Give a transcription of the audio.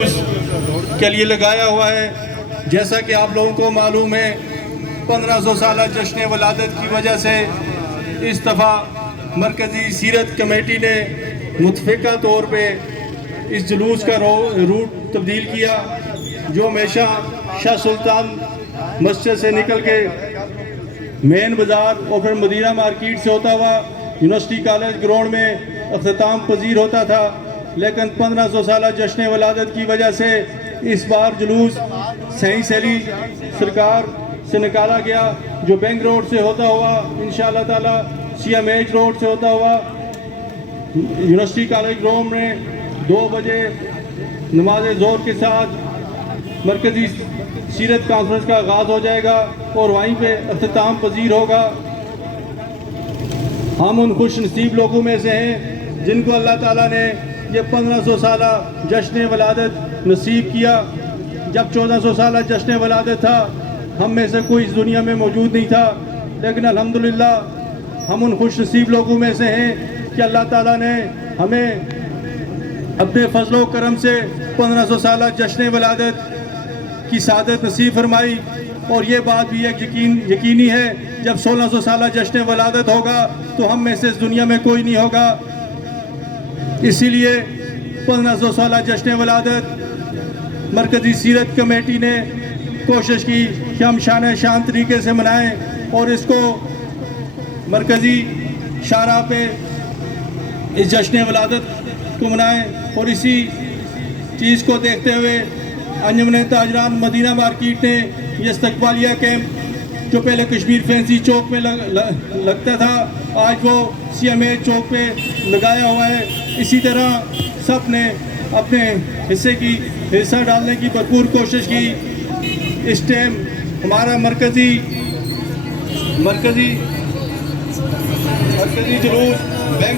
کے لیے لگایا ہوا ہے۔ جیسا کہ آپ لوگوں کو معلوم ہے 1500 سالہ جشن ولادت کی وجہ سے اس دفعہ مرکزی سیرت کمیٹی نے متفقہ طور پہ اس جلوس کا روٹ تبدیل کیا، جو ہمیشہ شاہ سلطان مسجد سے نکل کے مین بازار اور پھر مدینہ مارکیٹ سے ہوتا ہوا یونیورسٹی کالج گراؤنڈ میں اختتام پذیر ہوتا تھا، لیکن 1500 سالہ جشن ولادت کی وجہ سے اس بار جلوس سہی سیلی سرکار سے نکالا گیا، جو بینک روڈ سے ہوتا ہوا انشاءاللہ تعالی سی ایم ایچ روڈ سے ہوتا ہوا یونیورسٹی کالج گراؤنڈ میں 2 بجے نماز ظہر کے ساتھ مرکزی سیرت کانفرنس کا آغاز ہو جائے گا اور وہیں پہ اختتام پذیر ہوگا۔ ہم ان خوش نصیب لوگوں میں سے ہیں جن کو اللہ تعالیٰ نے یہ 1500 سالہ جشن ولادت نصیب کیا۔ جب 1400 سالہ جشن ولادت تھا ہم میں سے کوئی اس دنیا میں موجود نہیں تھا، لیکن الحمدللہ ہم ان خوش نصیب لوگوں میں سے ہیں کہ اللہ تعالیٰ نے ہمیں اپنے فضل و کرم سے 1500 سالہ جشن ولادت کی سعادت نصیب فرمائی، اور یہ بات بھی ایک یقینی ہے جب 1600 سالہ جشن ولادت ہوگا تو ہم میں سے اس دنیا میں کوئی نہیں ہوگا۔ اسی لیے 1500 سالہ جشن ولادت مرکزی سیرت کمیٹی نے کوشش کی کہ ہم شان طریقے سے منائیں اور اس کو مرکزی شاہراہ پہ اس جشن ولادت کو منائیں، اور اسی چیز کو دیکھتے ہوئے انجمن تاجران مدینہ مارکیٹ نے یہ استقبالیہ کیمپ جو پہلے کشمیر فینسی چوک میں لگتا تھا آج وہ سی ایم ایچ چوک پہ لگایا ہوا ہے۔ اسی طرح سب نے اپنے حصہ ڈالنے کی بھرپور کوشش کی۔ اس ٹائم ہمارا مرکزی جلوس بینک